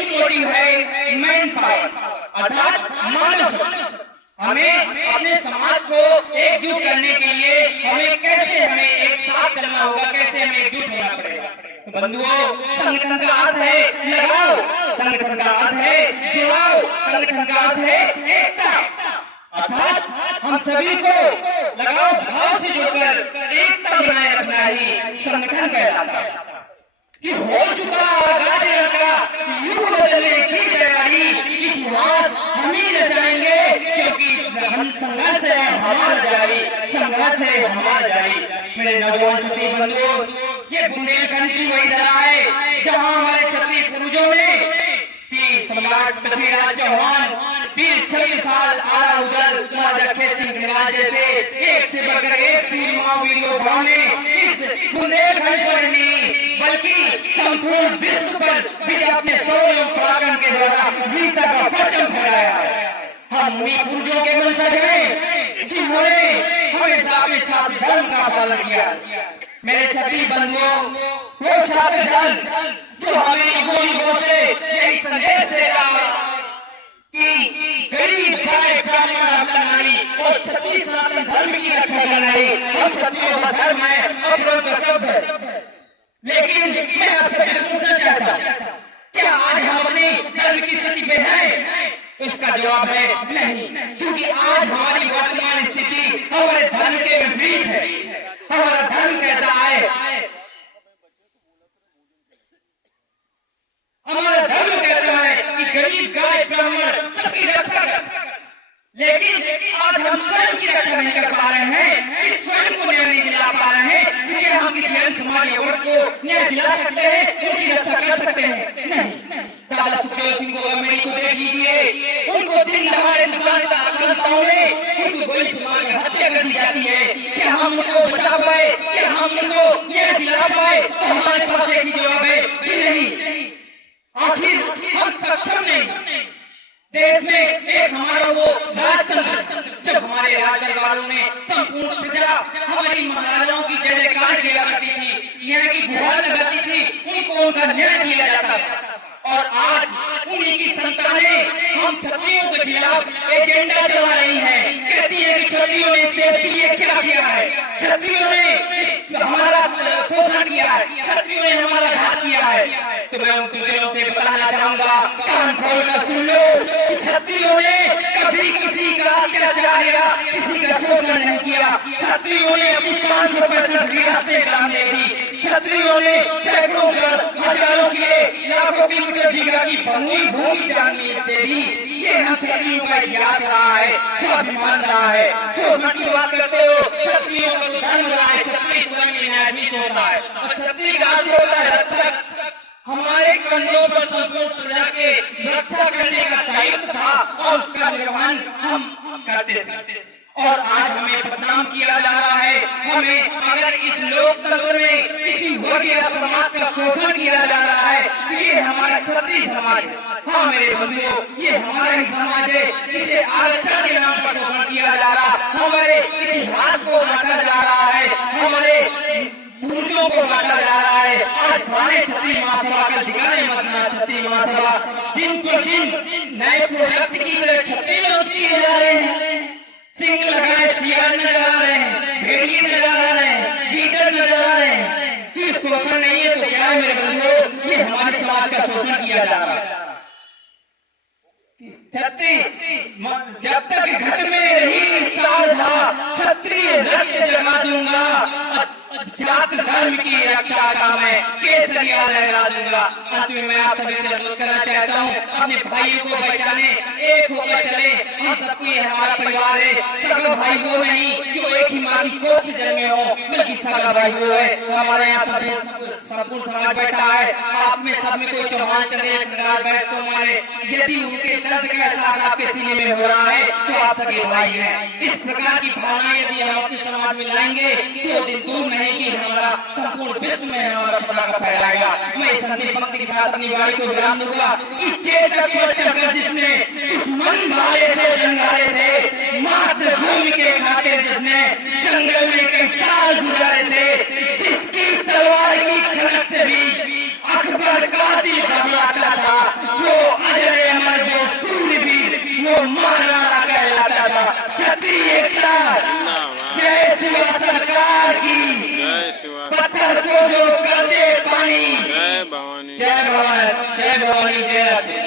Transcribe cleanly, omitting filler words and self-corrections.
ही motive है man power, अर्थात मानव शक्ति। हमें अपने समाज को एकजुट करने के लिए हमें एक साथ चलना होगा, कैसे हमें एकजुट होना पड़ेगा। तो बंधुओं, संगठन का अर्थ है लगाओ, संगठन का अर्थ है जुड़ाव, संगठन का अर्थ है एकता, अर्थात हम सभी को लगाव भाव से जुड़कर एकता बनाए रखना ही संगठन कहलाता है। कि हो चुका आगाज लड़का युग बदलने की तैयारी, इतिहास हम ही रचाएंगे, क्योंकि हम संघर्ष है हमारा जारी, संघर्ष है हमारा जारी। मेरे नौजवान क्षत्रिय बंधुओं, ये बुंदेलखंड की वही धरा है जहां हमारे क्षत्रिय पूर्वजों ने श्री सम्राट पृथ्वीराज चौहान, वीर 26 साल आला उदल महाराजा खेत सिंह निवाज जैसे एक से बढ़कर एक वीर योद्धाओं ने इस बुंदेलखंड पर नहीं बल्कि संपूर्ण विश्व पर भी अपने शौर्य पराक्रम के द्वारा वीरता का परचम फहराया है। हम उन्हीं पूर्वजों के वंशज हैं जिन्होंने हमेशा अपने छात्र धर्म का पालन किया। मेरे क्षत्रिय बंधुओं, वो छात्र धर्म जो हमें युगों से यही संदेश देता है कि गरीब गाय ब्राह्मण अबला नारी और क्षत्रिय सनातन धर्म की रक्षा करना ही हम क्षत्रियों का धर्म है, अपना कर्तव्य है। लेकिन मैं आपसे पूछना चाहता हूँ, क्या आज हम अपनी धर्म की स्थिति पे हैं? उसका जवाब है नहीं, क्योंकि आज हमारी वर्तमान स्थिति हमारे धर्म के विपरीत है। हमारा धर्म कहता है, हमारा धर्म कहता है कि गरीब गाय ब्राह्मण सबकी रक्षा कर, लेकिन आज हम स्वयं की रक्षा नहीं कर पा रहे हैं, कि स्वयं को न्याय नहीं दिला पा रहे हैं। क्योंकि हम किसी अन्य समाज वर्ग को न्याय दिला सकते हैं, उनकी रक्षा कर सकते हैं नहीं। दादा सुखदेव सिंह को मेरी को देख लीजिए, उनको दिन दहाड़े दुकान का आक्रांताओं में उनको गोली समाज में हत्या कर दी जाती है। क्या हम उनको बचा पाए? क्या हम उनको न्याय दिला पाए? तो हमारे पास एक ही जवाब है कि नहीं। आखिर हम सक्षम नहीं। देश में एक हमारा वो राजतंत्र, जब हमारे राज दरबारों में संपूर्ण प्रजा हमारी महाराजाओं की जय जयकार किया करती थी, न्याय की गुहार लगाती थी, उनको उनका न्याय दिया जाता है। और आज उन्हीं की संतानें हम क्षत्रियों के खिलाफ एजेंडा चला रही हैं, कहती है कि क्षत्रियों ने इस देश के लिए क्या किया है, क्षत्रियों ने हमारा शोषण किया है, क्षत्रियों ने हमारा घात किया है। तो मैं उन तुझे से बताना चाहूंगा, कान खोल कर सुन लो कि क्षत्रियों ने कभी किसी का अत्याचार या किसी का शोषण नहीं किया। क्षत्रियों ने अपनी 500% रियासतें काम दे दी। क्षत्रियों ने सैकड़ों हजारों किए, लाखों किलोमीटर बीघा की भूमि जानी दे दी। ये हम क्षत्रियों का इतिहास रहा है, स्वाभिमान रहा है। शोषण की बात करते हो, क्षत्रियों का तो धर्म रहा है, क्षत्रिय स्वयं न्यायाधीश होता है और क्षत्रिय का अर्थ होता है रक्षक। हमारे कंधों पर संपूर्ण प्रजा के रक्षा करने का दायित्व था और उसका निर्वहन हम करते थे। और आज हमें बदनाम किया जा रहा है। हमें अगर इस लोकतंत्र में किसी वर्ग या समाज का शोषण किया जा रहा है तो ये हमारा क्षत्रिय समाज है। हाँ मेरे बंधुओं, ये हमारा ही समाज है जिसे आरक्षण के नाम पर शोषण किया जा रहा है। हमारे इतिहास को बांटा जा रहा है, हमारे पूर्वजों को बांटा जा रहा है। आज हमारे क्षत्रिय महासभा का दिखाने मत क्षत्रिय महासभा दिन तो दिन नए प्रोडक्ट की क्षत्रिय लॉन्च किए जा रहे हैं। सिंह लगाए सियार नजर आ रहे हैं, भेड़िए नजर आ रहे हैं, जीटर नजर आ रहे हैं। ये शोषण नहीं है तो क्या है मेरे बंधुओं? ये हमारे समाज का शोषण किया जा रहा है। क्षत्रिय जब तक घट में रही साधा, क्षत्रिय रक्त जगा दूंगा, जात धर्म की रक्षा का मैं केसरिया लहरा दूंगा। अंत में मैं आप सभी से अनुरोध करना चाहता हूँ, अपने भाइयों को पहचाने, एक होकर चले। हम सबको ये हमारा परिवार है, सगा भाई वो नहीं जो एक ही माँ की कोख से जन्मे हो, बल्कि सगा भाई वो है। हमारे यहाँ संपूर्ण समाज बैठा है, आप में सब में कोई चौहान चले तो हमारे, यदि उनके दर्द का एहसास आपके सीने में हो रहा है तो आप सगे भाई हैं। इस प्रकार की भावना यदि हम अपने समाज में लाएंगे तो दिन दूर नहीं कि हमारा संपूर्ण विश्व में हमारा पताका फहराएगा। मैं इस अंतिम पंक्ति के साथ अपनी वाणी को विराम दूंगा कि चेतक पर चढ़कर जिसने दुश्मन भाले से जंगारे थे, मातृभूमि के खातिर जिसने जंगल में कई साल गुजारे थे, जिसकी तलवार की खनक से भी अकबर कातिल घबराता था, वो को मारवाड़ा कहलाता था। क्षत्रिय एकता, जय शिवा सरकार की, पत्थर को जो कर दे पानी, जय भवानी, जय भवानी, जय रथ।